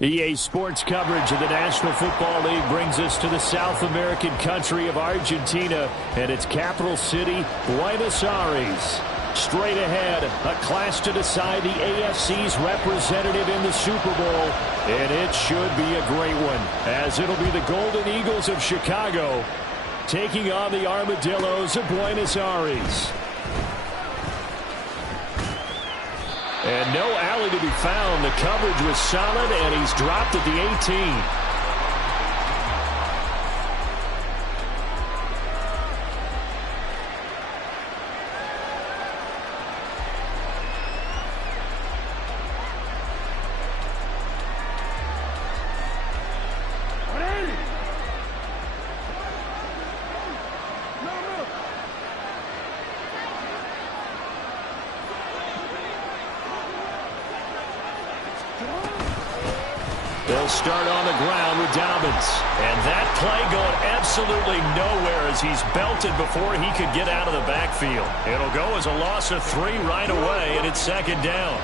EA Sports coverage of the National Football League brings us to the South American country of Argentina and its capital city, Buenos Aires. Straight ahead, a clash to decide the AFC's representative in the Super Bowl, and it should be a great one, as it'll be the Golden Eagles of Chicago taking on the Armadillos of Buenos Aires. And no alley to be found. The coverage was solid, and he's dropped at the 18. They'll start on the ground with Dobbins. And that play going absolutely nowhere as he's belted before he could get out of the backfield. It'll go as a loss of 3 right away, and it's second down.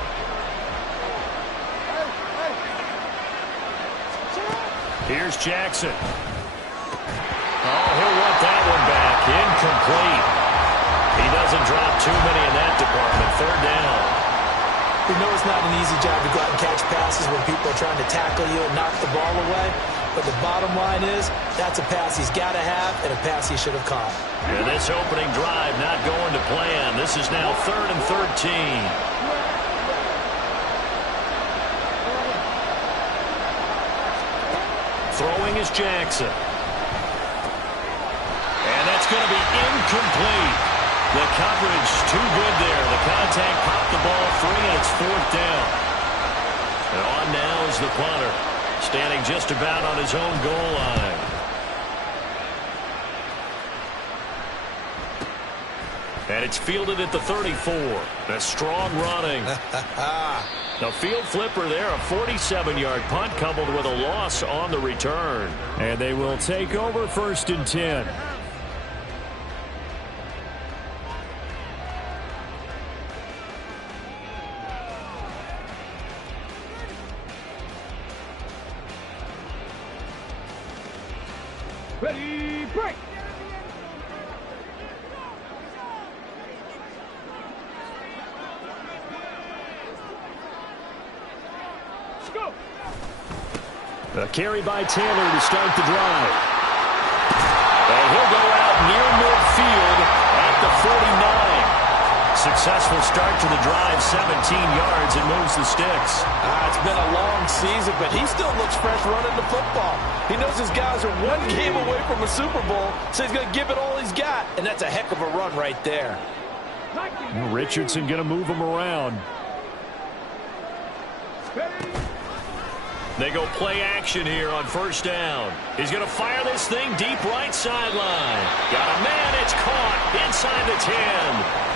Here's Jackson. Oh, he'll want that one back. Incomplete. He doesn't drop too many in that department. Third down. We know it's not an easy job to go out and catch passes when people are trying to tackle you and knock the ball away. But the bottom line is, that's a pass he's got to have and a pass he should have caught. And this opening drive not going to plan. This is now 3rd and 13. Throwing is Jackson. And that's going to be incomplete. The coverage too good there. The contact popped the ball free, and it's 4th down. And on now is the punter, standing just about on his own goal line. And it's fielded at the 34. A strong running. The field flipper there, a 47-yard punt coupled with a loss on the return. And they will take over 1st and 10. Ready, break! Let's go! A carry by Taylor to start the drive. And he'll go out near midfield at the 49. Successful start to the drive, 17 yards, and moves the sticks. It's been a long season, but he still looks fresh running the football. He knows his guys are one game away from a Super Bowl, so he's going to give it all he's got, and that's a heck of a run right there. Richardson going to move him around. They go play action here on 1st down. He's going to fire this thing deep right sideline. Got a man, it's caught inside the 10.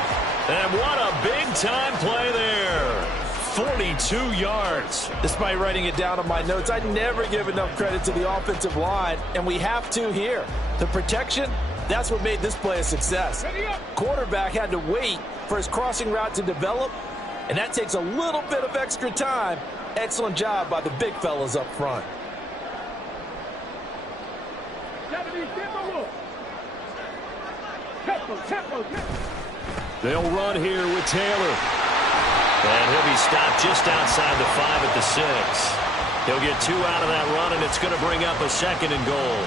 And what a big-time play there. 42 yards. Despite writing it down on my notes, I never give enough credit to the offensive line, and we have to here. The protection, that's what made this play a success. Quarterback had to wait for his crossing route to develop, and that takes a little bit of extra time. Excellent job by the big fellas up front. They'll run here with Taylor. And he'll be stopped just outside the 5 at the 6. He'll get 2 out of that run, and it's going to bring up a 2nd and goal.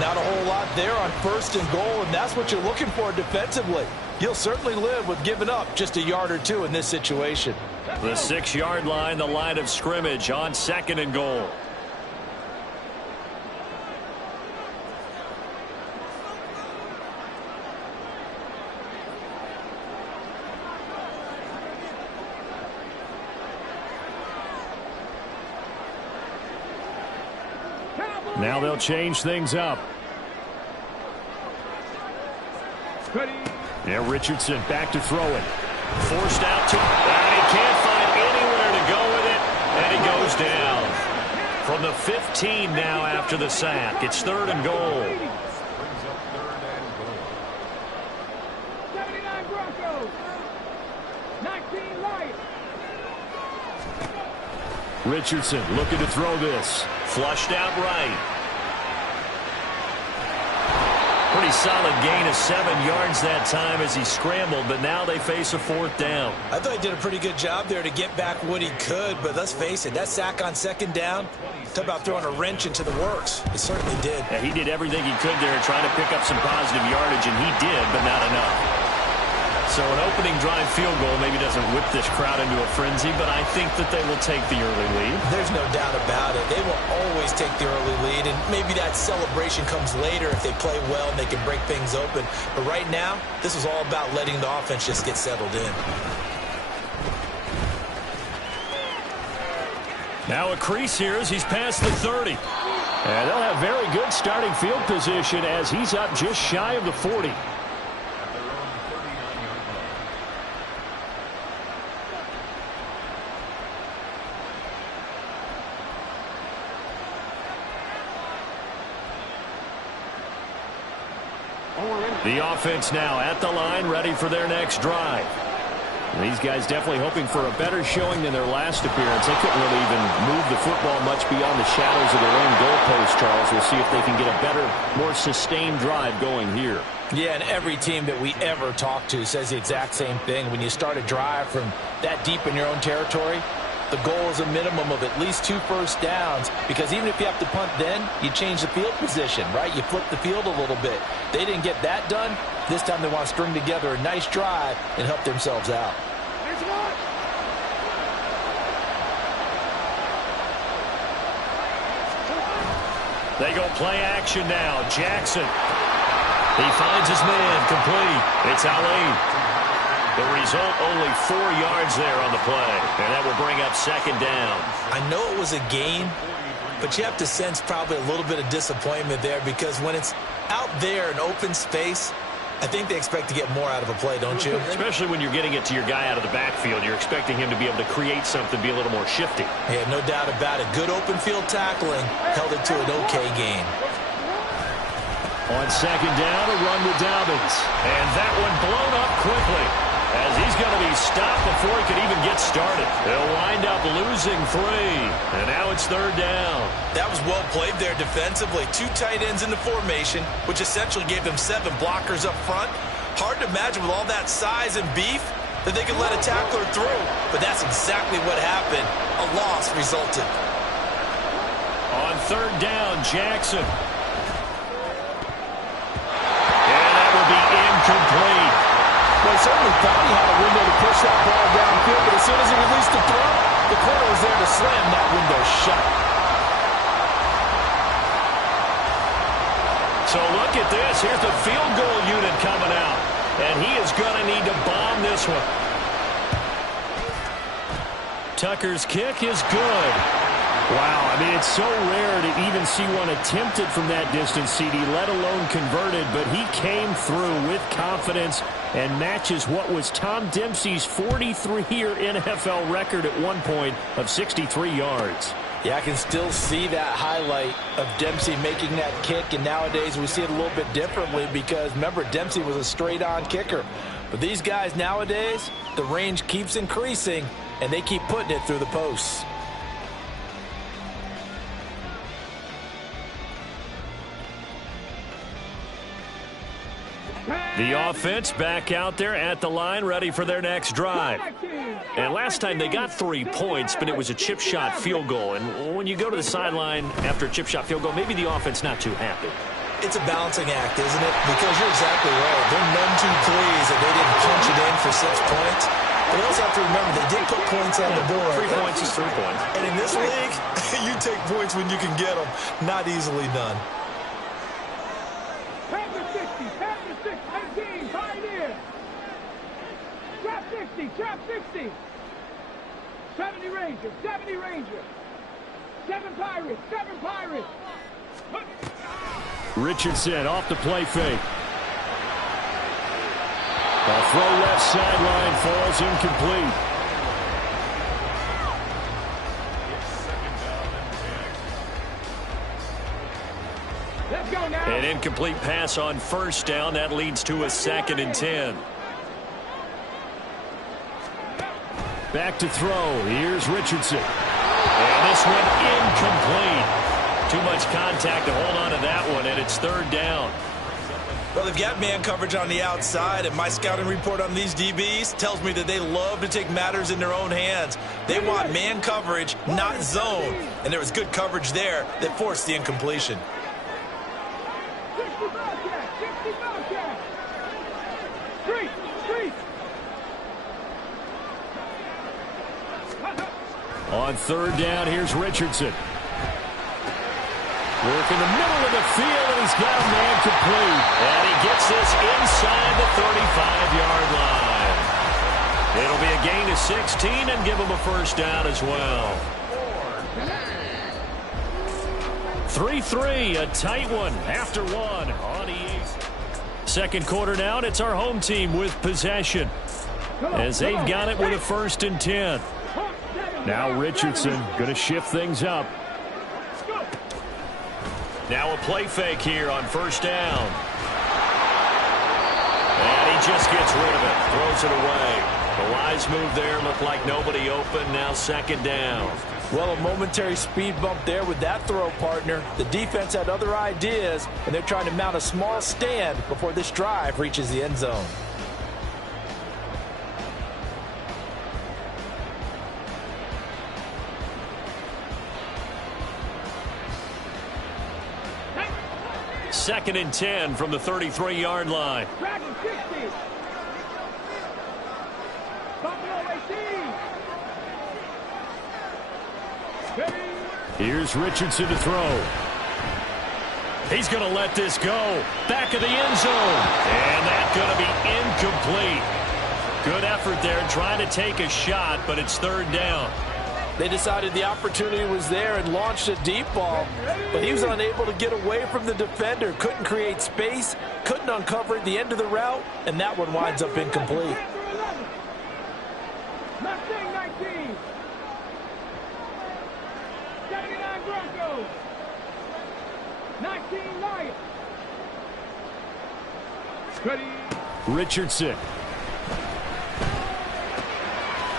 Not a whole lot there on 1st and goal, and that's what you're looking for defensively. You'll certainly live with giving up just a yard or 2 in this situation. The 6-yard line, the line of scrimmage on 2nd and goal. Now they'll change things up. Yeah, Richardson back to throw it. Forced out to him. And he can't find anywhere to go with it. And he goes down. From the 15 now after the sack. It's 3rd and goal. 79 Broncos. 19 Lions. Richardson looking to throw this. Flushed out right. Pretty solid gain of 7 yards that time as he scrambled, but now they face a 4th down. I thought he did a pretty good job there to get back what he could, but let's face it, that sack on 2nd down, talk about throwing a wrench into the works. It certainly did. Yeah, he did everything he could there trying to pick up some positive yardage, and he did, but not enough. So an opening drive field goal maybe doesn't whip this crowd into a frenzy, but I think that they will take the early lead. There's no doubt about it. They will always take the early lead, and maybe that celebration comes later if they play well and they can break things open. But right now, this is all about letting the offense just get settled in. Now a crease here as he's past the 30. And they'll have very good starting field position as he's up just shy of the 40. The offense now at the line, ready for their next drive. These guys definitely hoping for a better showing than their last appearance. They couldn't really even move the football much beyond the shadows of their own goalpost, Charles. We'll see if they can get a better, more sustained drive going here. Yeah, and every team that we ever talk to says the exact same thing. When you start a drive from that deep in your own territory, the goal is a minimum of at least 2 first downs, because even if you have to punt then, you change the field position, right? You flip the field a little bit. They didn't get that done. This time they want to string together a nice drive and help themselves out. They go play action now. Jackson. He finds his man, complete. It's Ali. The result, only 4 yards there on the play, and that will bring up 2nd down. I know it was a gain, but you have to sense probably a little bit of disappointment there, because when it's out there in open space, I think they expect to get more out of a play, don't you? Especially when you're getting it to your guy out of the backfield. You're expecting him to be able to create something, be a little more shifty. Yeah, no doubt about it. Good open field tackling held it to an okay game. On 2nd down, a run with Dobbins. And that one blown up quickly, as he's going to be stopped before he could even get started. They'll wind up losing 3, and now it's 3rd down. That was well played there defensively. 2 tight ends in the formation, which essentially gave them 7 blockers up front. Hard to imagine with all that size and beef that they could let a tackler through, but that's exactly what happened. A loss resulted. On 3rd down, Jackson. And that will be incomplete. Well, certainly thought he had a window to push that ball downfield, but as soon as he released the throw, the corner was there to slam that window shut. So look at this. Here's the field goal unit coming out, and he is going to need to bomb this one. Tucker's kick is good. Wow, I mean, it's so rare to even see one attempted from that distance, CD, let alone converted, but he came through with confidence and matches what was Tom Dempsey's 43-year NFL record at one point of 63 yards. Yeah, I can still see that highlight of Dempsey making that kick, and nowadays we see it a little bit differently because, remember, Dempsey was a straight-on kicker. But these guys nowadays, the range keeps increasing, and they keep putting it through the posts. The offense back out there at the line, ready for their next drive. And last time they got 3 points, but it was a chip shot field goal. And when you go to the sideline after a chip shot field goal, maybe the offense not too happy. It's a balancing act, isn't it? Because you're exactly right. They're none too pleased that they didn't punch it in for 6 points. But you also have to remember, they did put points on the board. 3 points is 3 points. And in this league, you take points when you can get them. Not easily done. Trap 60. 70 Ranger. 70 Ranger. 7 Pirates. 7 Pirates. Richardson off the play fake. A throw left sideline falls incomplete. Let's go now. An incomplete pass on 1st down. That leads to a 2nd and 10. Back to throw. Here's Richardson. And this one incomplete. Too much contact to hold on to that one, and it's third down. Well, they've got man coverage on the outside, and my scouting report on these DBs tells me that they love to take matters in their own hands. They want man coverage, not zone. And there was good coverage there that forced the incompletion. 60 Bobcat, 60 Bobcat. Street. On third down, here's Richardson. Work in the middle of the field, and he's got a man complete. And he gets this inside the 35-yard line. It'll be a gain of 16 and give him a first down as well. 3-3, a tight one after one on EA. Second quarter now, and it's our home team with possession, as they've got it with a 1st and 10. Now Richardson going to shift things up. Now a play fake here on first down. And he just gets rid of it, throws it away. The wise move there, looked like nobody open, now second down. Well, a momentary speed bump there with that throw, partner. The defense had other ideas, and they're trying to mount a small stand before this drive reaches the end zone. Second and 10 from the 33-yard line. Dragon 60. Buffalo 18. Here's Richardson to throw. He's going to let this go. Back of the end zone. And that's going to be incomplete. Good effort there trying to take a shot, but it's third down. They decided the opportunity was there and launched a deep ball, but he was unable to get away from the defender, couldn't create space, couldn't uncover at the end of the route, and that one winds up incomplete. Mustang 19. 79 Broncos. 19 Lions. Ready. Richardson.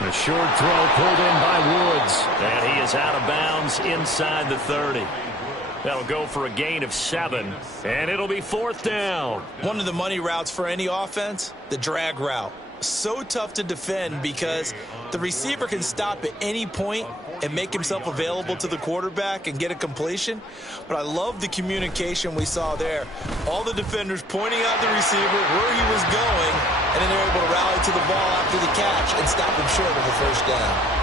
A short throw pulled in by Woods. And he is out of bounds inside the 30. That'll go for a gain of 7. And it'll be fourth down. One of the money routes for any offense, the drag route. So tough to defend because the receiver can stop at any point and make himself available to the quarterback and get a completion. But I love the communication we saw there. All the defenders pointing out the receiver where he was going, and then they're able to rally to the ball after the catch and stop him short of the first down.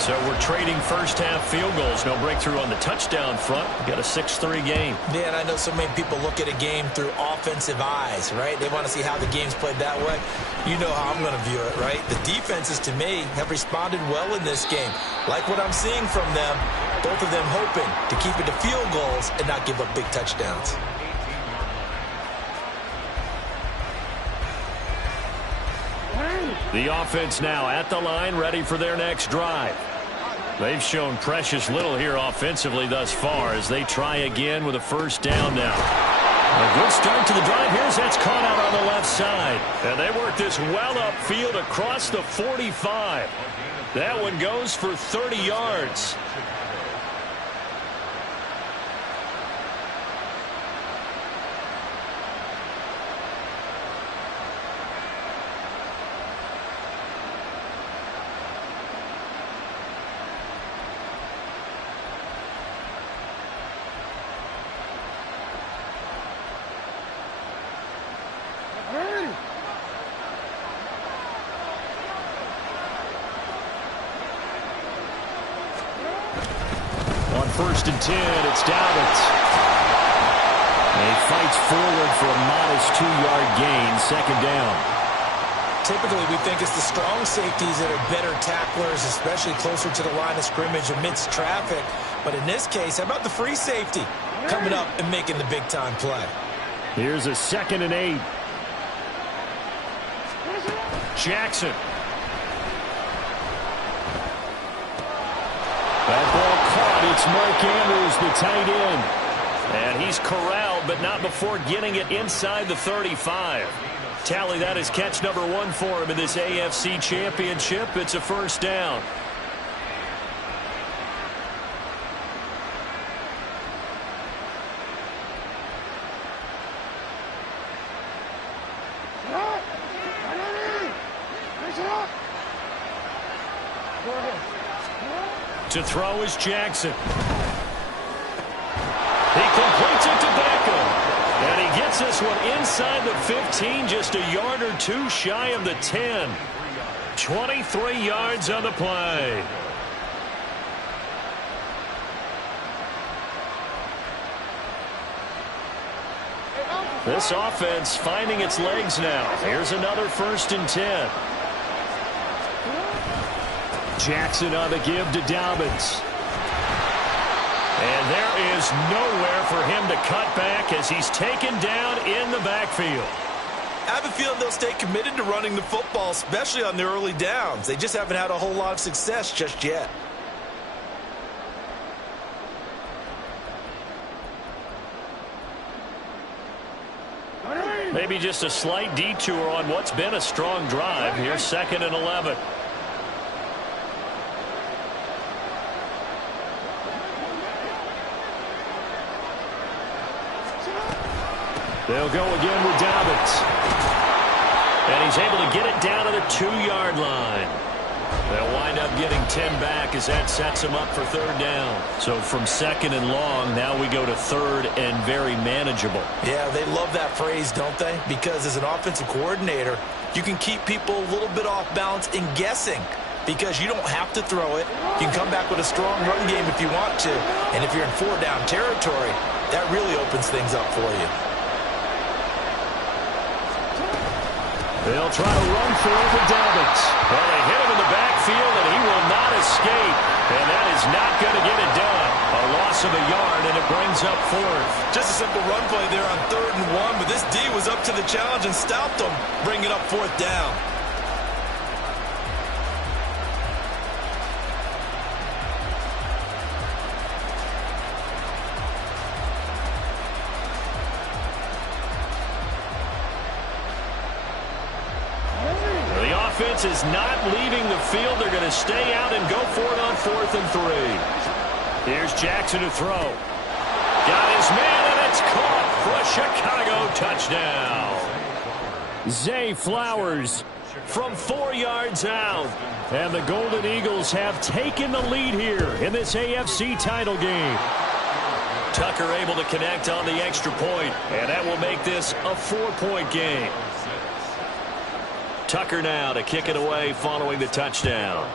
So we're trading first-half field goals. No breakthrough on the touchdown front. We've got a 6-3 game. Yeah, and I know so many people look at a game through offensive eyes, right? They want to see how the game's played that way. You know how I'm going to view it, right? The defenses, to me, have responded well in this game. Like what I'm seeing from them, both of them hoping to keep it to field goals and not give up big touchdowns. The offense now at the line, ready for their next drive. They've shown precious little here offensively thus far as they try again with a first down now. A good start to the drive. Here's that's caught out on the left side. And they work this well upfield across the 45. That one goes for 30 yards. First and 10, it's Dalvin. And he fights forward for a modest 2-yard gain, second down. Typically, we think it's the strong safeties that are better tacklers, especially closer to the line of scrimmage amidst traffic. But in this case, how about the free safety coming up and making the big-time play? Here's a 2nd and 8. Jackson. That ball caught. It's Mark Andrews, the tight end. And he's corralled, but not before getting it inside the 35. Tally, that is catch number 1 for him in this AFC Championship. It's a first down. To throw is Jackson. He completes it to Beckham. And he gets this one inside the 15, just a yard or two shy of the 10. 23 yards on the play. This offense finding its legs now. Here's another 1st and 10. Jackson on the give to Dobbins. And there is nowhere for him to cut back as he's taken down in the backfield. I have a feeling they'll stay committed to running the football, especially on the early downs. They just haven't had a whole lot of success just yet. Maybe just a slight detour on what's been a strong drive. Here's 2nd and 11. They'll go again with Dobbins. And he's able to get it down to the 2-yard line. They'll wind up getting 10 back as that sets him up for 3rd down. So from 2nd and long, now we go to 3rd and very manageable. Yeah, they love that phrase, don't they? Because as an offensive coordinator, you can keep people a little bit off balance in guessing because you don't have to throw it. You can come back with a strong run game if you want to. And if you're in 4-down territory, that really opens things up for you. They'll try to run for it with Dobbins. Well, they hit him in the backfield, and he will not escape. And that is not going to get it done. A loss of a yard, and it brings up 4th. Just a simple run play there on 3rd and 1, but this D was up to the challenge and stopped them, bringing up 4th down. Offense is not leaving the field. They're going to stay out and go for it on 4th and 3. Here's Jackson to throw. Got his man, and it's caught for a Chicago touchdown. Zay Flowers from 4 yards out. And the Golden Eagles have taken the lead here in this AFC title game. Tucker able to connect on the extra point, and that will make this a 4-point game. Tucker now to kick it away following the touchdown.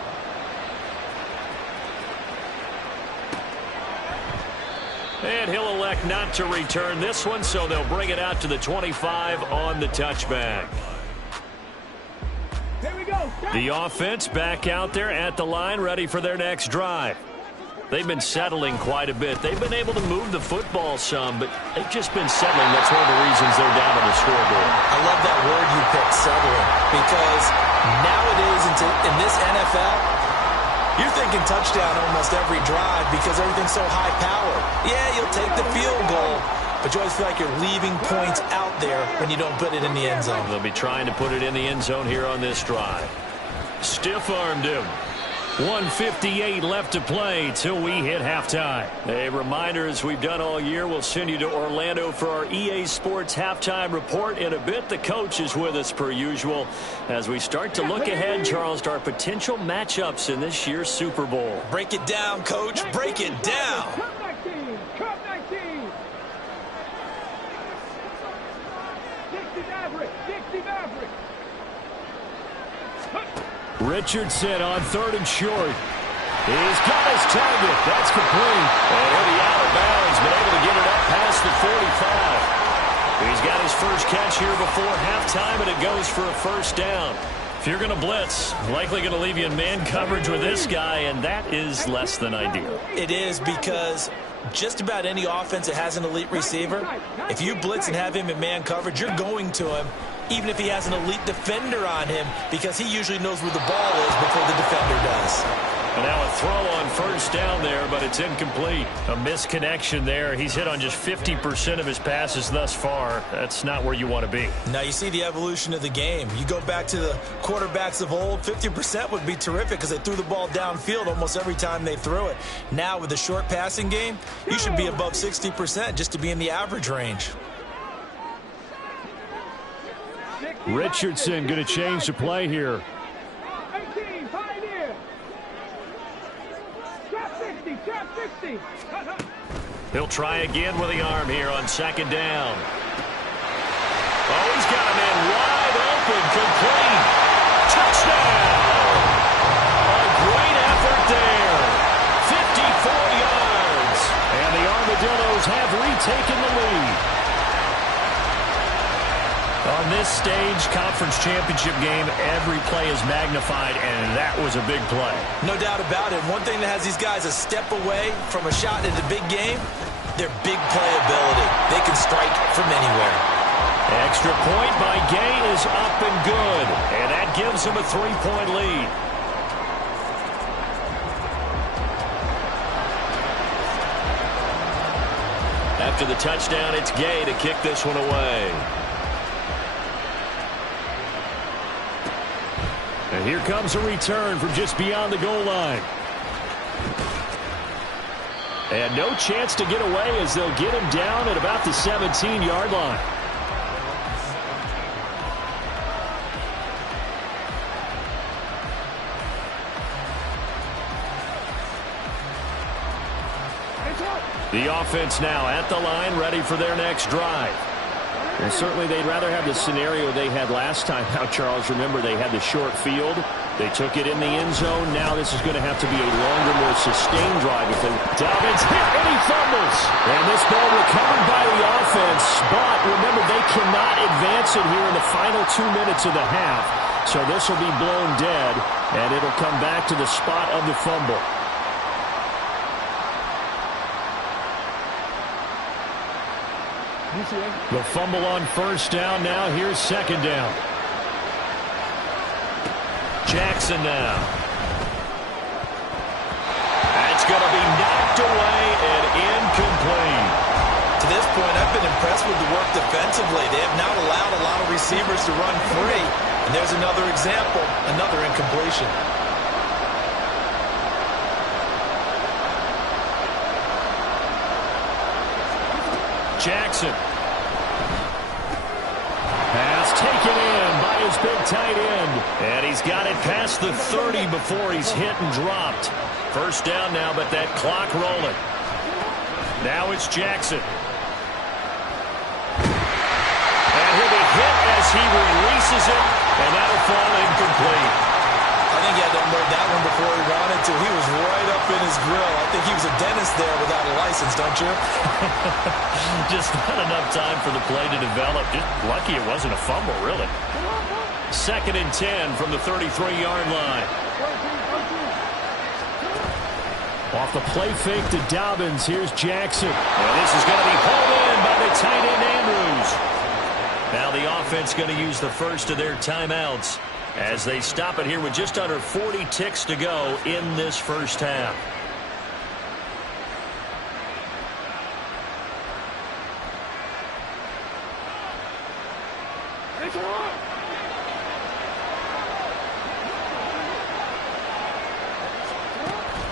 And he'll elect not to return this one, so they'll bring it out to the 25 on the touchback. Here we go. The offense back out there at the line, ready for their next drive. They've been settling quite a bit. They've been able to move the football some, but they've just been settling. That's one of the reasons they're down on the scoreboard. I love that word you picked, settling, because nowadays in this NFL, you're thinking touchdown almost every drive because everything's so high-powered. Yeah, you'll take the field goal, but you always feel like you're leaving points out there when you don't put it in the end zone. They'll be trying to put it in the end zone here on this drive. Stiff-armed him. 1:58 left to play till we hit halftime. A reminder, as we've done all year, we'll send you to Orlando for our EA Sports halftime report in a bit. The coach is with us per usual as we start to look ahead, Charles, to our potential matchups in this year's Super Bowl. Break it down, Coach. Break it down. Cup 19. Cup 19. Dixie Maverick. Dixie Maverick. Richardson on 3rd and short. He's got his target. That's complete. And he'll be out of bounds, but able to get it up past the 45. He's got his first catch here before halftime, and it goes for a 1st down. If you're going to blitz, likely going to leave you in man coverage with this guy, and that is less than ideal. It is, because just about any offense that has an elite receiver, if you blitz and have him in man coverage, you're going to him, even if he has an elite defender on him, because he usually knows where the ball is before the defender does. And now a throw on 1st down there, but it's incomplete. A misconnection there. He's hit on just 50% of his passes thus far. That's not where you want to be. Now you see the evolution of the game. You go back to the quarterbacks of old, 50% would be terrific because they threw the ball downfield almost every time they threw it. Now with the short passing game, you should be above 60% just to be in the average range. Richardson going to change the play here. 60, chop 60. He'll try again with the arm here on second down. Oh, he's got him in wide open, complete. Touchdown! A great effort there. 54 yards. And the Armadillos have retaken the lead. On this stage, conference championship game, every play is magnified, and that was a big play. No doubt about it. One thing that has these guys a step away from a shot in the big game, their big playability. They can strike from anywhere. Extra point by Gay is up and good, and that gives him a 3-point lead. After the touchdown, it's Gay to kick this one away. And here comes a return from just beyond the goal line. And no chance to get away as they'll get him down at about the 17-yard line. The offense now at the line, ready for their next drive. And certainly they'd rather have the scenario they had last time out, Charles. Remember, they had the short field. They took it in the end zone. Now this is going to have to be a longer, more sustained drive. Dobbins hit and he fumbles. And this ball recovered by the offense. But remember, they cannot advance it here in the final 2 minutes of the half. So this will be blown dead, and it'll come back to the spot of the fumble. The fumble on first down. Now here's second down. Jackson now. That's going to be knocked away and incomplete. To this point, I've been impressed with the work defensively. They have not allowed a lot of receivers to run free. And there's another example, another incompletion. Jackson. Pass taken in by his big tight end. And he's got it past the 30 before he's hit and dropped. First down now, but that clock rolling. Now it's Jackson. And he'll be hit as he releases it, and that'll fall incomplete. I think he had to unload that one before he wanted to. He was right up in his grill. I think he was a dentist there without a license, don't you? Just not enough time for the play to develop. Just lucky it wasn't a fumble, really. Second and 10 from the 33-yard line. Off the play fake to Dobbins. Here's Jackson. And this is going to be pulled in by the tight end Andrews. Now the offense going to use the first of their timeouts as they stop it here with just under 40 ticks to go in this first half.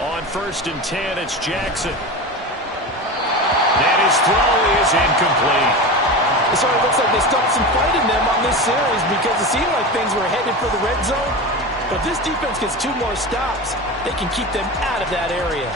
On first and 10, it's Jackson. And his throw is incomplete. It sort of looks like they stuck some fight in them on this series because it seemed like things were headed for the red zone. But this defense gets 2 more stops. They can keep them out of that area.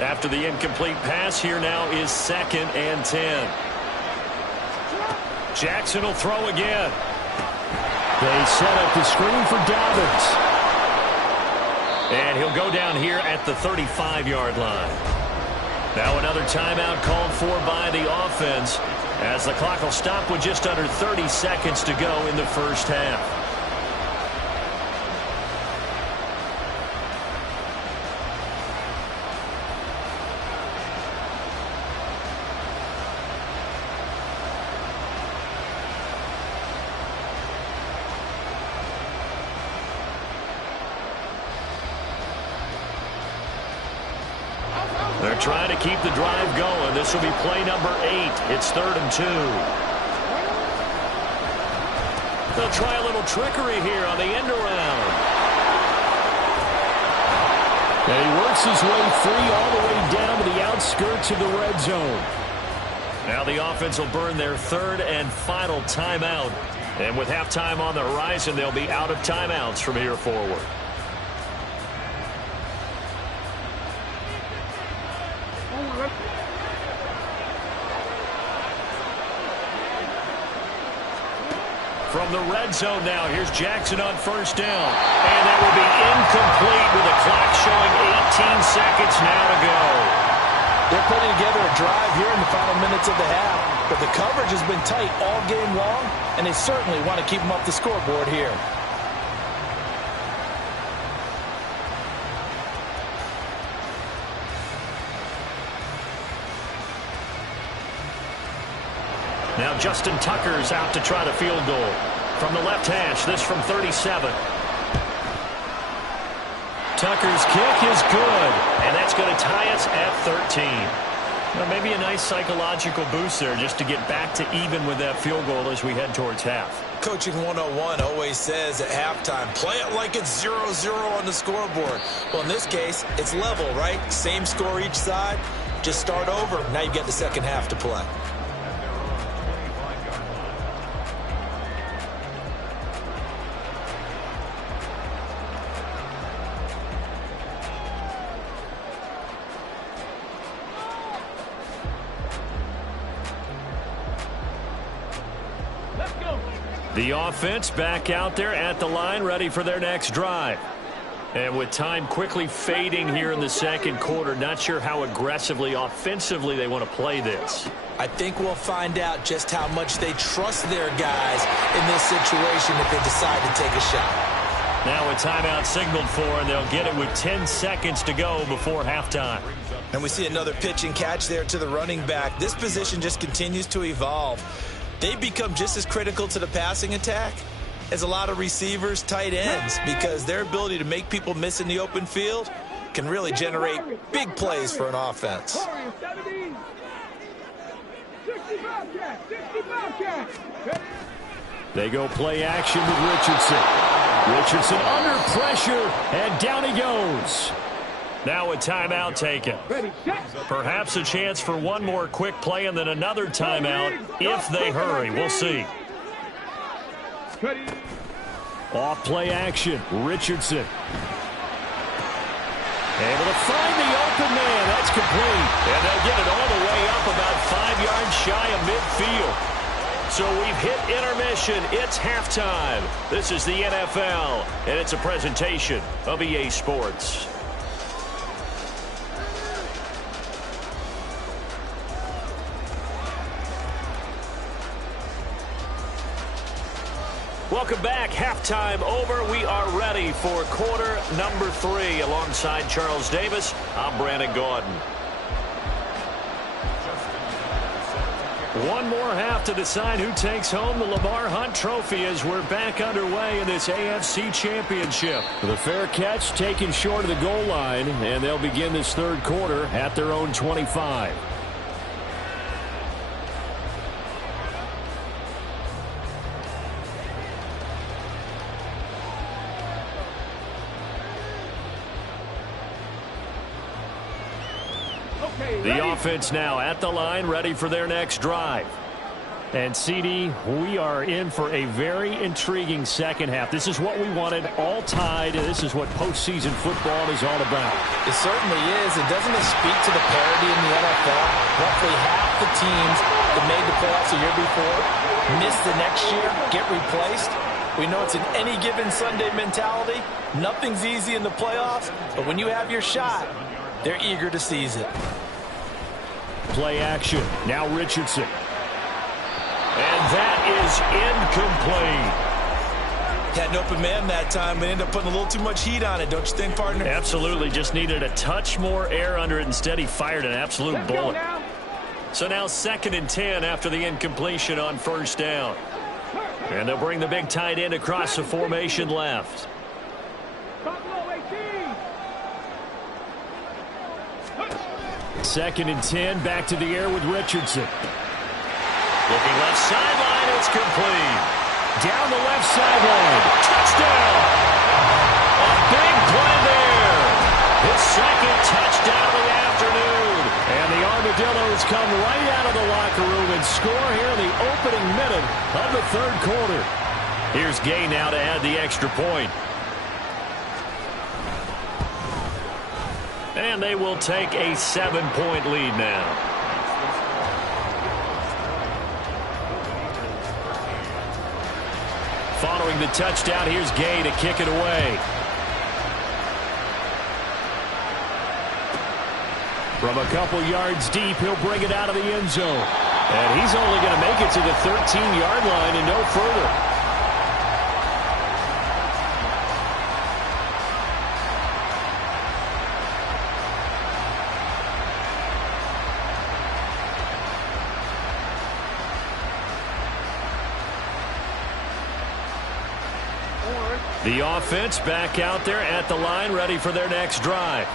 After the incomplete pass, here now is second and 10. Jackson will throw again. They set up the screen for Dobbins. And he'll go down here at the 35-yard line. Now another timeout called for by the offense as the clock will stop with just under 30 seconds to go in the first half. They're trying to keep the drive going. This will be play number 8. It's 3rd and 2. They'll try a little trickery here on the end around. And he works his way free all the way down to the outskirts of the red zone. Now the offense will burn their third and final timeout. And with halftime on the horizon, they'll be out of timeouts from here forward. From the red zone now, here's Jackson on first down. And that will be incomplete with the clock showing 18 seconds now to go. They're putting together a drive here in the final minutes of the half. But the coverage has been tight all game long, and they certainly want to keep them off the scoreboard here. Now Justin Tucker's out to try the field goal. From the left hash, this from 37. Tucker's kick is good, and that's going to tie us at 13. Well, maybe a nice psychological boost there just to get back to even with that field goal as we head towards half. Coaching 101 always says at halftime, play it like it's 0-0 on the scoreboard. Well, in this case, it's level, right? Same score each side. Just start over. Now you get the second half to play. The offense back out there at the line, ready for their next drive. And with time quickly fading here in the second quarter, not sure how aggressively, offensively they want to play this. I think we'll find out just how much they trust their guys in this situation if they decide to take a shot. Now a timeout signaled for, and they'll get it with 10 seconds to go before halftime. And we see another pitch and catch there to the running back. This position just continues to evolve. They become just as critical to the passing attack as a lot of receivers, tight ends, because their ability to make people miss in the open field can really generate big plays for an offense. They go play action with Richardson. Richardson under pressure, and down he goes. Now a timeout taken. Perhaps a chance for one more quick play and then another timeout if they hurry. We'll see. Off play action. Richardson. Able to find the open man. That's complete. And they'll get it all the way up about 5 yards shy of midfield. So we've hit intermission. It's halftime. This is the NFL, and it's a presentation of EA Sports. Welcome back. Halftime over. We are ready for quarter number 3. Alongside Charles Davis, I'm Brandon Gaudin. One more half to decide who takes home the Lamar Hunt Trophy as we're back underway in this AFC Championship. The fair catch taken short of the goal line, and they'll begin this third quarter at their own 25. The offense now at the line, ready for their next drive. And CD, we are in for a very intriguing second half. This is what we wanted, all tied, and this is what postseason football is all about. It certainly is. And doesn't it speak to the parity in the NFL? Roughly half the teams that made the playoffs a year before miss the next year, get replaced. We know it's an any given Sunday mentality. Nothing's easy in the playoffs, but when you have your shot, they're eager to seize it. Play action. Now Richardson. And that is incomplete. Had an open man that time, but ended up putting a little too much heat on it, don't you think, partner? Absolutely. Just needed a touch more air under it. Instead, he fired an absolute bullet. So now 2nd and 10 after the incompletion on first down. And they'll bring the big tight end across the formation left. 2nd and 10, back to the air with Richardson. Looking left sideline, it's complete. Down the left sideline. Touchdown! A big play there. His second touchdown of the afternoon. And the Armadillos come right out of the locker room and score here in the opening minute of the third quarter. Here's Gay now to add the extra point. And they will take a 7-point lead now. Following the touchdown, here's Gay to kick it away. From a couple yards deep, he'll bring it out of the end zone. And he's only going to make it to the 13-yard line and no further. The offense back out there at the line, ready for their next drive.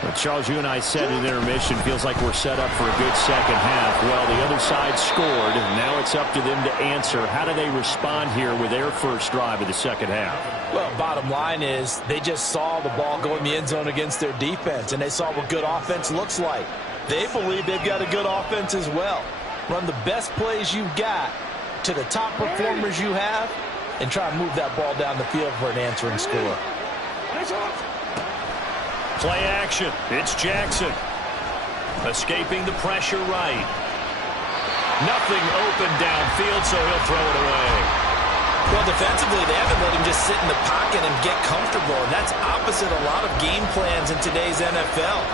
Well, Charles, you and I said at intermission, feels like we're set up for a good second half. Well, the other side scored, and now it's up to them to answer. How do they respond here with their first drive of the second half? Well, bottom line is they just saw the ball go in the end zone against their defense, and they saw what good offense looks like. They believe they've got a good offense as well. Run the best plays you've got to the top performers you have, and try and move that ball down the field for an answering score. Play action. It's Jackson. Escaping the pressure right. Nothing open downfield, so he'll throw it away. Well, defensively, they haven't let him just sit in the pocket and get comfortable, and that's opposite a lot of game plans in today's NFL.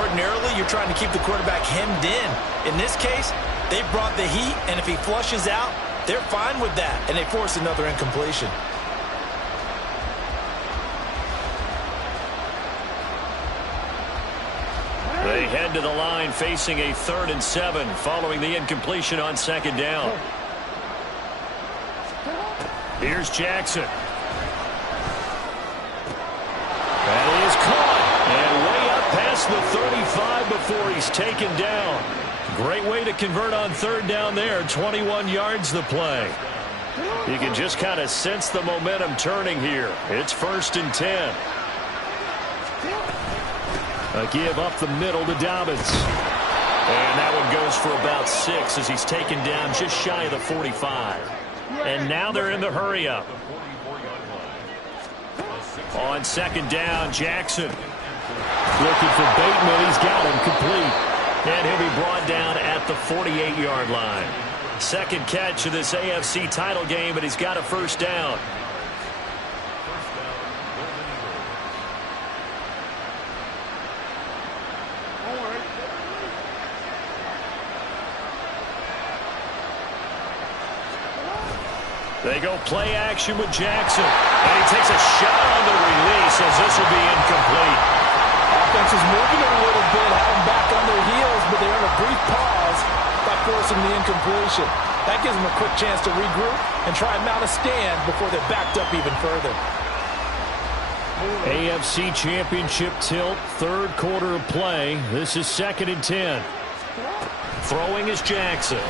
Ordinarily, you're trying to keep the quarterback hemmed in. In this case, they brought the heat, and if he flushes out, they're fine with that, and they force another incompletion. They head to the line facing a 3rd and 7 following the incompletion on second down. Here's Jackson. That is caught. And way up past the 35 before he's taken down. Great way to convert on 3rd down there. 21 yards the play. You can just kind of sense the momentum turning here. It's 1st and 10. A give up the middle to Dobbins. And that one goes for about 6 as he's taken down just shy of the 45. And now they're in the hurry up. On 2nd down, Jackson. Looking for Bateman. He's got him complete. And he'll be brought down at the 48-yard line. Second catch of this AFC title game, and he's got a 1st down. They go play action with Jackson. And he takes a shot on the release as this will be incomplete. Offense is moving a little bit, have them back on their heels, but they earn a brief pause by forcing the incompletion. That gives them a quick chance to regroup and try and mount a stand before they're backed up even further. AFC Championship tilt, 3rd quarter of play. This is 2nd and 10. Throwing is Jackson.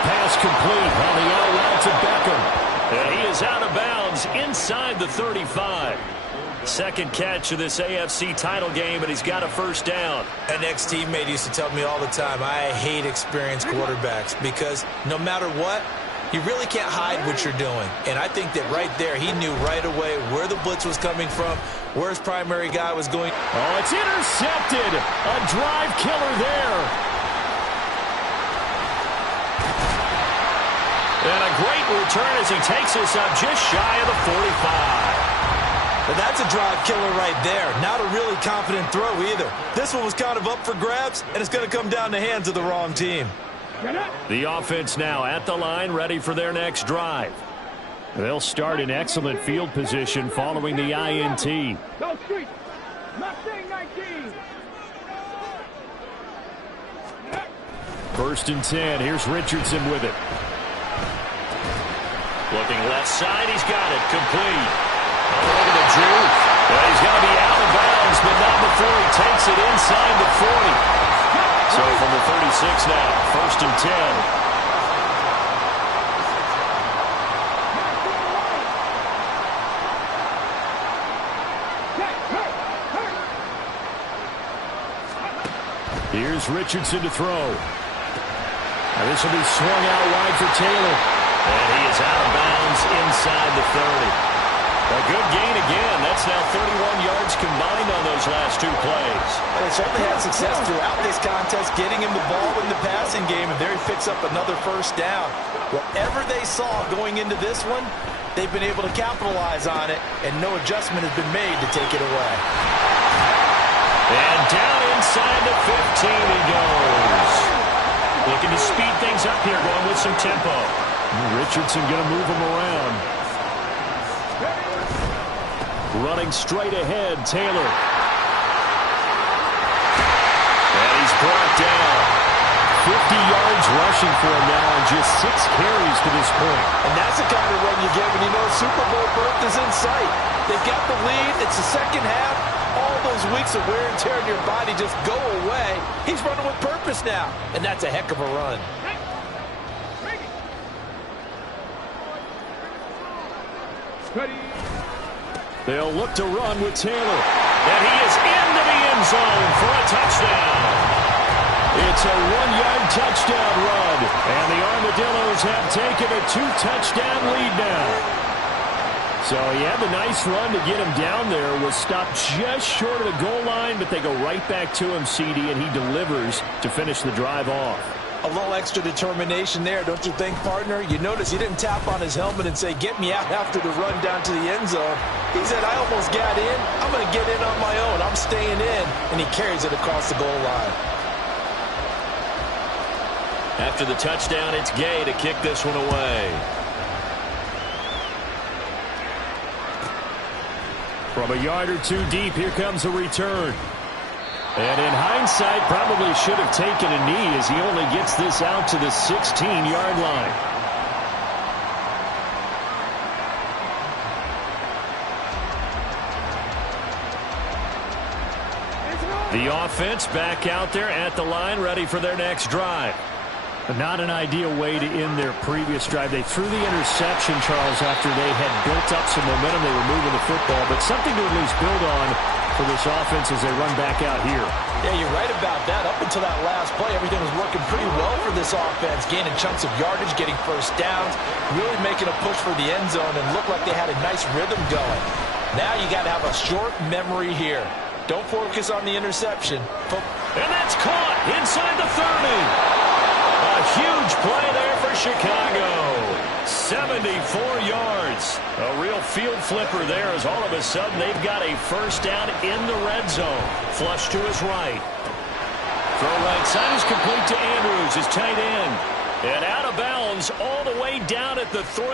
Pass complete on the out route to Beckham. And he is out of bounds inside the 35. Second catch of this AFC title game, and he's got a 1st down. An ex-teammate used to tell me all the time, I hate experienced quarterbacks because no matter what, you really can't hide what you're doing. And I think that right there, he knew right away where the blitz was coming from, where his primary guy was going. Oh, it's intercepted. A drive killer there. And a great return as he takes us up just shy of the 45. But that's a drive killer right there. Not a really confident throw either. This one was kind of up for grabs, and it's going to come down the hands of the wrong team. The offense now at the line, ready for their next drive. They'll start in excellent field position following the INT. Go street. Mustang 19. 1st and 10. Here's Richardson with it. Looking left side, he's got it. Complete. Over the juke. Well, he's going to be out of bounds, but not before he takes it inside the 40. So from the 36 now, 1st and 10. Here's Richardson to throw. And this will be swung out wide for Taylor. And he is out of bounds inside the 30. A good gain again. That's now 31 yards combined on those last two plays. And they certainly had success throughout this contest, getting him the ball in the passing game, and there he picks up another first down. Whatever they saw going into this one, they've been able to capitalize on it, and no adjustment has been made to take it away. And down inside the 15 he goes. Looking to speed things up here, going with some tempo. Richardson going to move him around. Running straight ahead, Taylor. And he's brought down. 50 yards rushing for him now on just 6 carries to this point. And that's the kind of run you get when you know Super Bowl berth is in sight. They've got the lead. It's the second half. All those weeks of wear and tear in your body just go away. He's running with purpose now, and that's a heck of a run. They'll look to run with Taylor. And he is into the end zone for a touchdown. It's a 1-yard touchdown run. And the Armadillos have taken a 2-touchdown lead now. So he had the nice run to get him down there. Was stopped just short of the goal line, but they go right back to him, CD, and he delivers to finish the drive off. A little extra determination there, don't you think, partner? You notice he didn't tap on his helmet and say, get me out after the run down to the end zone. He said, I almost got in. I'm going to get in on my own. I'm staying in. And he carries it across the goal line. After the touchdown, it's Gay to kick this one away. From a yard or two deep, here comes a return. And in hindsight, probably should have taken a knee as he only gets this out to the 16-yard line. The offense back out there at the line, ready for their next drive. But not an ideal way to end their previous drive. They threw the interception, Charles, after they had built up some momentum. They were moving the football, but something to at least build on for this offense as they run back out here. Yeah, you're right about that. Up until that last play, everything was working pretty well for this offense, gaining chunks of yardage, getting first downs, really making a push for the end zone, and looked like they had a nice rhythm going. Now you got to have a short memory here. Don't focus on the interception. And that's caught inside the 30. A huge play there for Chicago. 74 yards. A real field flipper there as all of a sudden they've got a first down in the red zone. Flush to his right. Throw right side is complete to Andrews, his tight end. And out of bounds all the way down at the 3.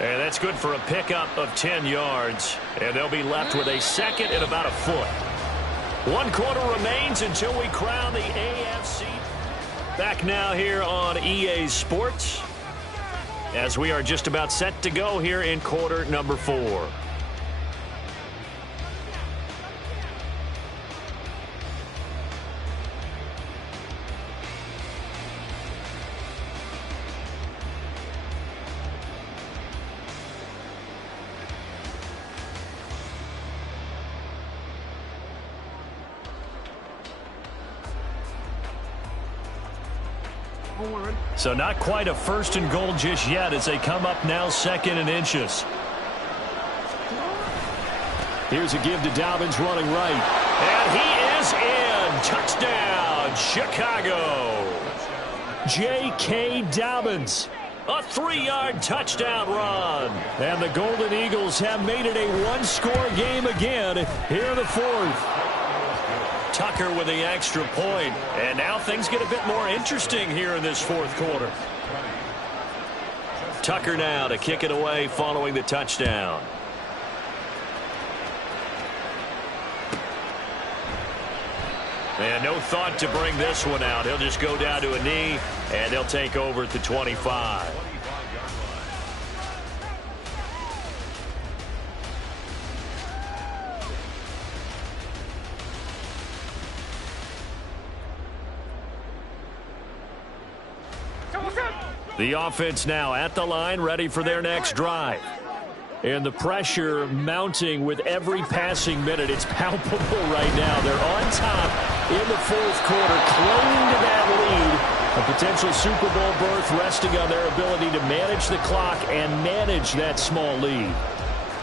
And that's good for a pickup of 10 yards. And they'll be left with a second and about a foot. 1 quarter remains until we crown the AFC. Back now here on EA Sports as we are just about set to go here in quarter number 4. So not quite a first and goal just yet as they come up now 2nd and inches. Here's a give to Dobbins running right. And he is in. Touchdown, Chicago. J.K. Dobbins. A 3-yard touchdown run. And the Golden Eagles have made it a 1-score game again here in the 4th. Tucker with the extra point. And now things get a bit more interesting here in this 4th quarter. Tucker now to kick it away following the touchdown. And no thought to bring this one out. He'll just go down to a knee, and they'll take over at the 25. The offense now at the line, ready for their next drive. And the pressure mounting with every passing minute. It's palpable right now. They're on top in the fourth quarter, clinging to that lead. A potential Super Bowl berth resting on their ability to manage the clock and manage that small lead.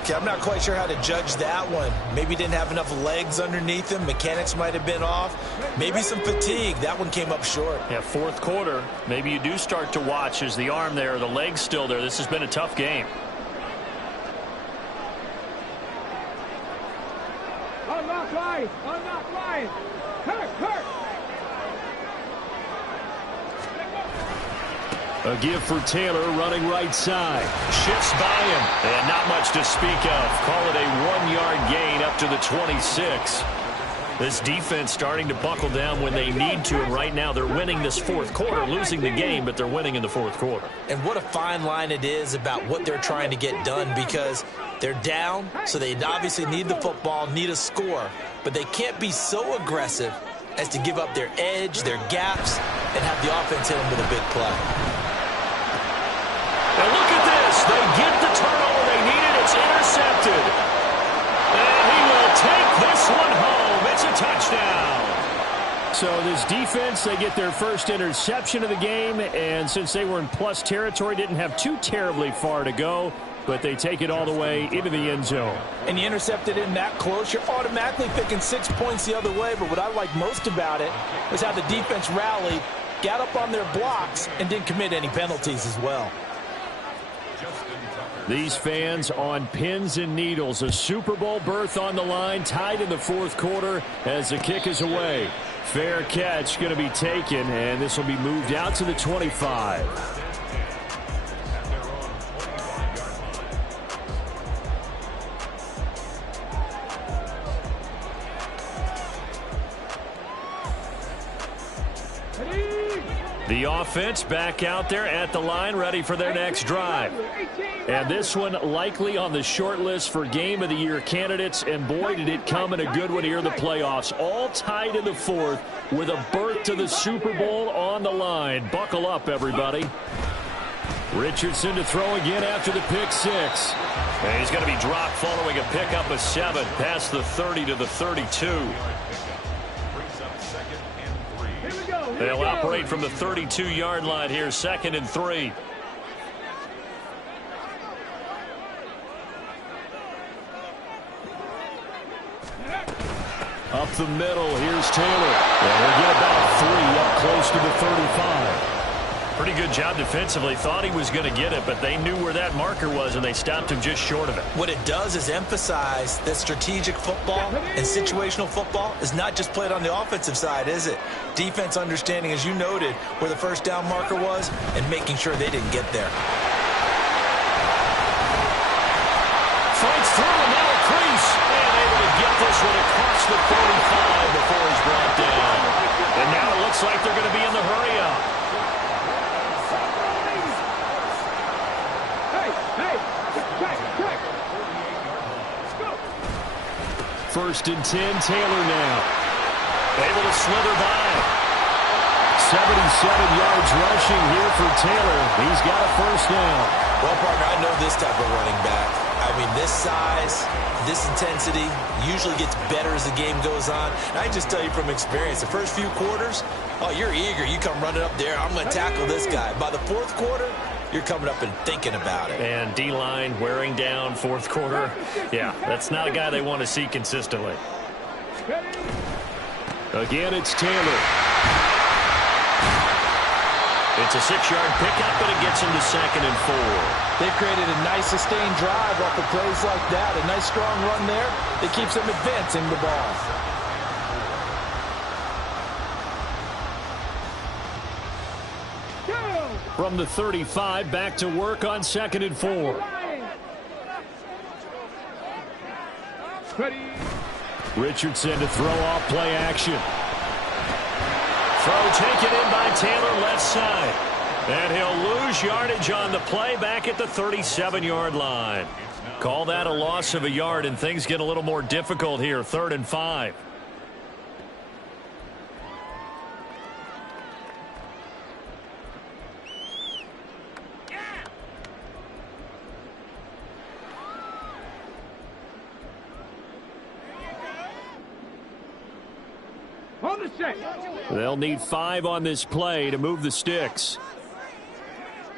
Okay, I'm not quite sure how to judge that one. Maybe didn't have enough legs underneath him. Mechanics might have been off. Maybe some fatigue. That one came up short. Yeah, fourth quarter. Maybe you do start to watch. Is the arm there, the leg's still there? This has been a tough game. Unlock line! Unlock line! Hurt! Hurt! A give for Taylor running right side. Shifts by him. And not much to speak of. Call it a 1-yard gain up to the 26. This defense starting to buckle down when they need to. And right now they're winning this fourth quarter, losing the game, but they're winning in the fourth quarter. And what a fine line it is about what they're trying to get done, because they're down, so they obviously need the football, need a score. But they can't be so aggressive as to give up their edge, their gaps, and have the offense hit them with a big play. And look at this. They get the turnover they needed. It's intercepted. And he will take this one home. It's a touchdown. So this defense, they get their first interception of the game. And since they were in plus territory, didn't have too terribly far to go. But they take it all the way into the end zone. And you intercepted in that close, you're automatically picking 6 points the other way. But what I like most about it is how the defense rallied, got up on their blocks, and didn't commit any penalties as well. These fans on pins and needles. A Super Bowl berth on the line, tied in the fourth quarter as the kick is away. Fair catch going to be taken, and this will be moved out to the 25. The offense back out there at the line, ready for their next drive. And this one likely on the short list for Game of the Year candidates. And boy, did it come in a good one here in the playoffs. All tied in the fourth with a berth to the Super Bowl on the line. Buckle up, everybody. Richardson to throw again after the pick six. And he's going to be dropped following a pickup of 7 past the 30 to the 32. They'll operate from the 32-yard line here, 2nd and 3. Up the middle, here's Taylor. And he'll get about 3 up close to the 35. Pretty good job defensively. Thought he was going to get it, but they knew where that marker was, and they stopped him just short of it. What it does is emphasize that strategic football and situational football is not just played on the offensive side, is it? Defense understanding, as you noted, where the first down marker was and making sure they didn't get there. Fights through and now a crease. And able to get this one across the 35 before he's brought down. And now it looks like they're going to be in the hurry-up. First and 10, Taylor now. Able to slither by. 77 yards rushing here for Taylor. He's got a first down. Well, partner, I know this type of running back. I mean, this size, this intensity usually gets better as the game goes on. And I just tell you from experience, the first few quarters, oh, you're eager. You come running up there. I'm going to tackle this guy. By the fourth quarter, you're coming up and thinking about it. And D-line wearing down fourth quarter. Yeah, that's not a guy they want to see consistently. Again, it's Taylor. It's a 6-yard pickup, but it gets him to 2nd and 4. They've created a nice sustained drive off of plays like that. A nice strong run there that keeps them advancing the ball. From the 35, back to work on 2nd and 4. Richardson to throw off play action. Throw taken in by Taylor, left side. And he'll lose yardage on the play back at the 37-yard line. Call that a loss of a yard, and things get a little more difficult here, 3rd and 5. On the set. They'll need 5 on this play to move the sticks.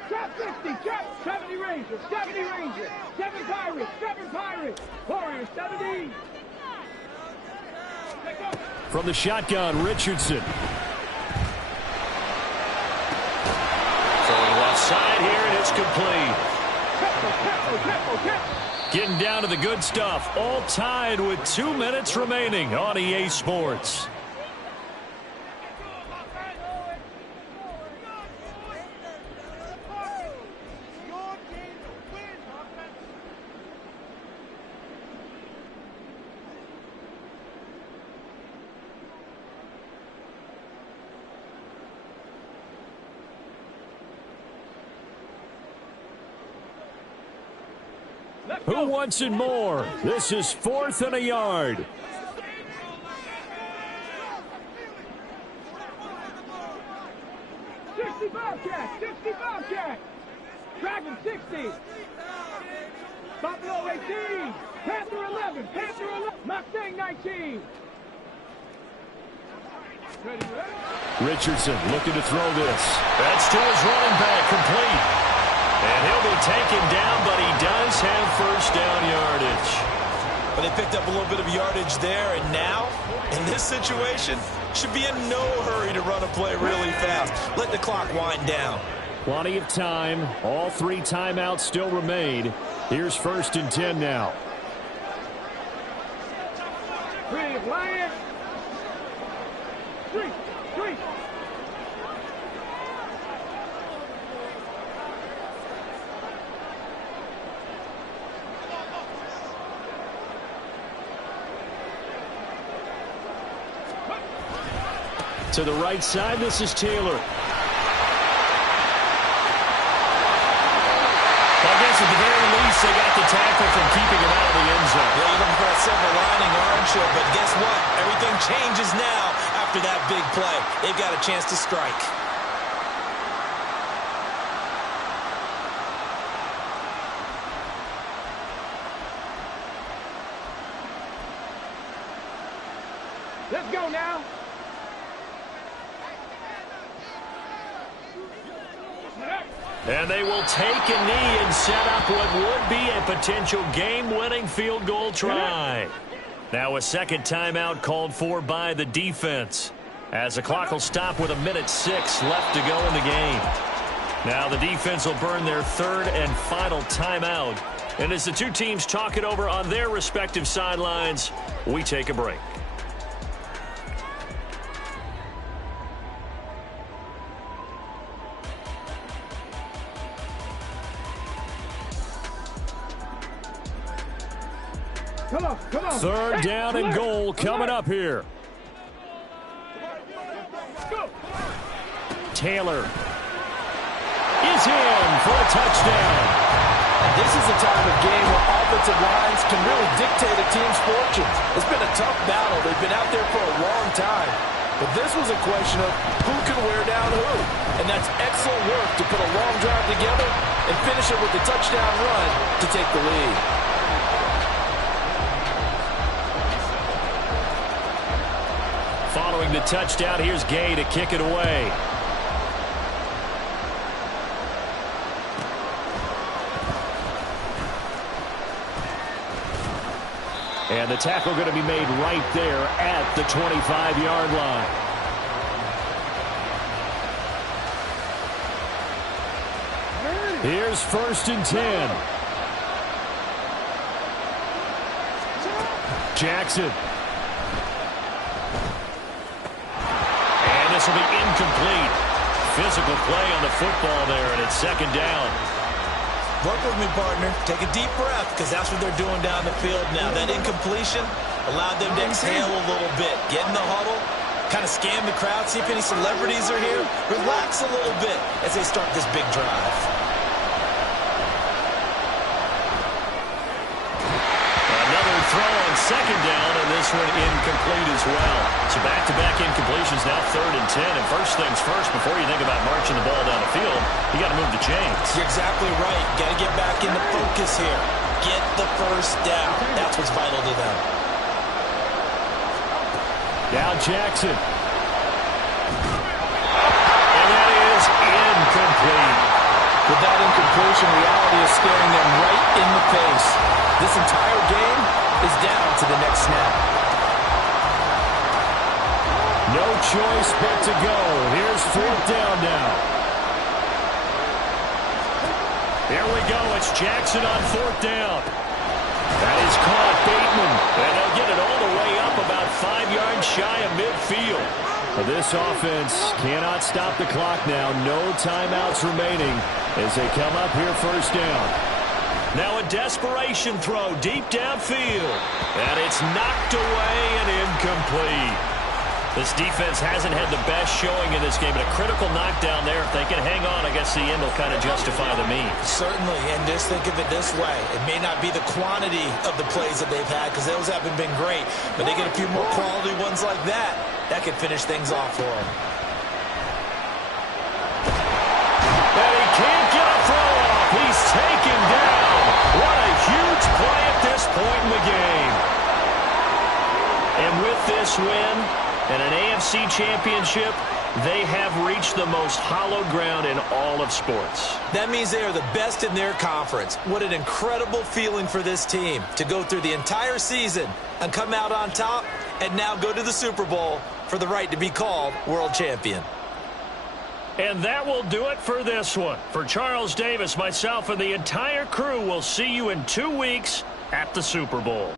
Trap 50, trap 70 Rangers, 70 Rangers, 7 Pirates, 7 Pirates, Warriors 70. From the shotgun, Richardson. Throwing left side here, and it's complete. Getting down to the good stuff. All tied with 2 minutes remaining on EA Sports. Who wants it more? This is 4th and a yard. Dragon 60. Buffalo 18. Panther 11. Panther 11. Mustang 19. Richardson looking to throw this. That's to his running back, complete. And he'll be taken down, but he does have first down yardage. But they picked up a little bit of yardage there, and now, in this situation, should be in no hurry to run a play really fast. Let the clock wind down. Plenty of time. All 3 timeouts still remain. Here's 1st and 10 now. Pretty Lions. 3. To the right side, this is Taylor. I guess at the very least, they got the tackle from keeping him out of the end zone. Yeah, you're looking for that silver lining, aren't you? But guess what? Everything changes now after that big play. They've got a chance to strike. Let's go now. And they will take a knee and set up what would be a potential game-winning field goal try. Now a second timeout called for by the defense, as the clock will stop with 1:06 left to go in the game. Now the defense will burn their 3rd and final timeout. And as the 2 teams talk it over on their respective sidelines, we take a break. Come on. 3rd down and goal coming up here. Taylor is in for a touchdown. And this is a time of game where offensive lines can really dictate a team's fortunes. It's been a tough battle. They've been out there for a long time. But this was a question of who can wear down who. And that's excellent work to put a long drive together and finish it with a touchdown run to take the lead. Following the touchdown, here's Gay to kick it away. And the tackle going to be made right there at the 25-yard line. Here's 1st and 10. Jackson. This will be incomplete. Physical play on the football there, and it's 2nd down. Work with me, partner. Take a deep breath, because that's what they're doing down the field now. That incompletion allowed them to exhale a little bit. Get in the huddle, kind of scan the crowd, see if any celebrities are here. Relax a little bit as they start this big drive. Another throw on 2nd down, and this one incomplete as well. So back-to-back incompletions, now 3rd and 10. And first things first, before you think about marching the ball down the field, you got to move the chains. You're exactly right. Got to get back into focus here. Get the first down. That's what's vital to them. Now Jackson. incomplete. With that incompletion, reality is staring them right in the face. This entire game is down to the next snap. No choice but to go. Here's 4th down now. Here we go. It's Jackson on 4th down. That is caught, Bateman. And they'll get it all the way up about 5 yards shy of midfield. This offense cannot stop the clock now. No timeouts remaining as they come up here 1st down. Now a desperation throw deep downfield. And it's knocked away and incomplete. This defense hasn't had the best showing in this game, but a critical knockdown there. If they can hang on, I guess the end will kind of justify the means. Certainly, and just think of it this way. It may not be the quantity of the plays that they've had because those haven't been great, but they get a few more quality ones like that. That could finish things off for them. And he can't get a throw off. He's taken down. What a huge play at this point in the game. And with this win and an AFC championship, they have reached the most hallowed ground in all of sports. That means they are the best in their conference. What an incredible feeling for this team to go through the entire season and come out on top and now go to the Super Bowl for the right to be called world champion. And that will do it for this one. For Charles Davis, myself, and the entire crew, we'll see you in 2 weeks at the Super Bowl.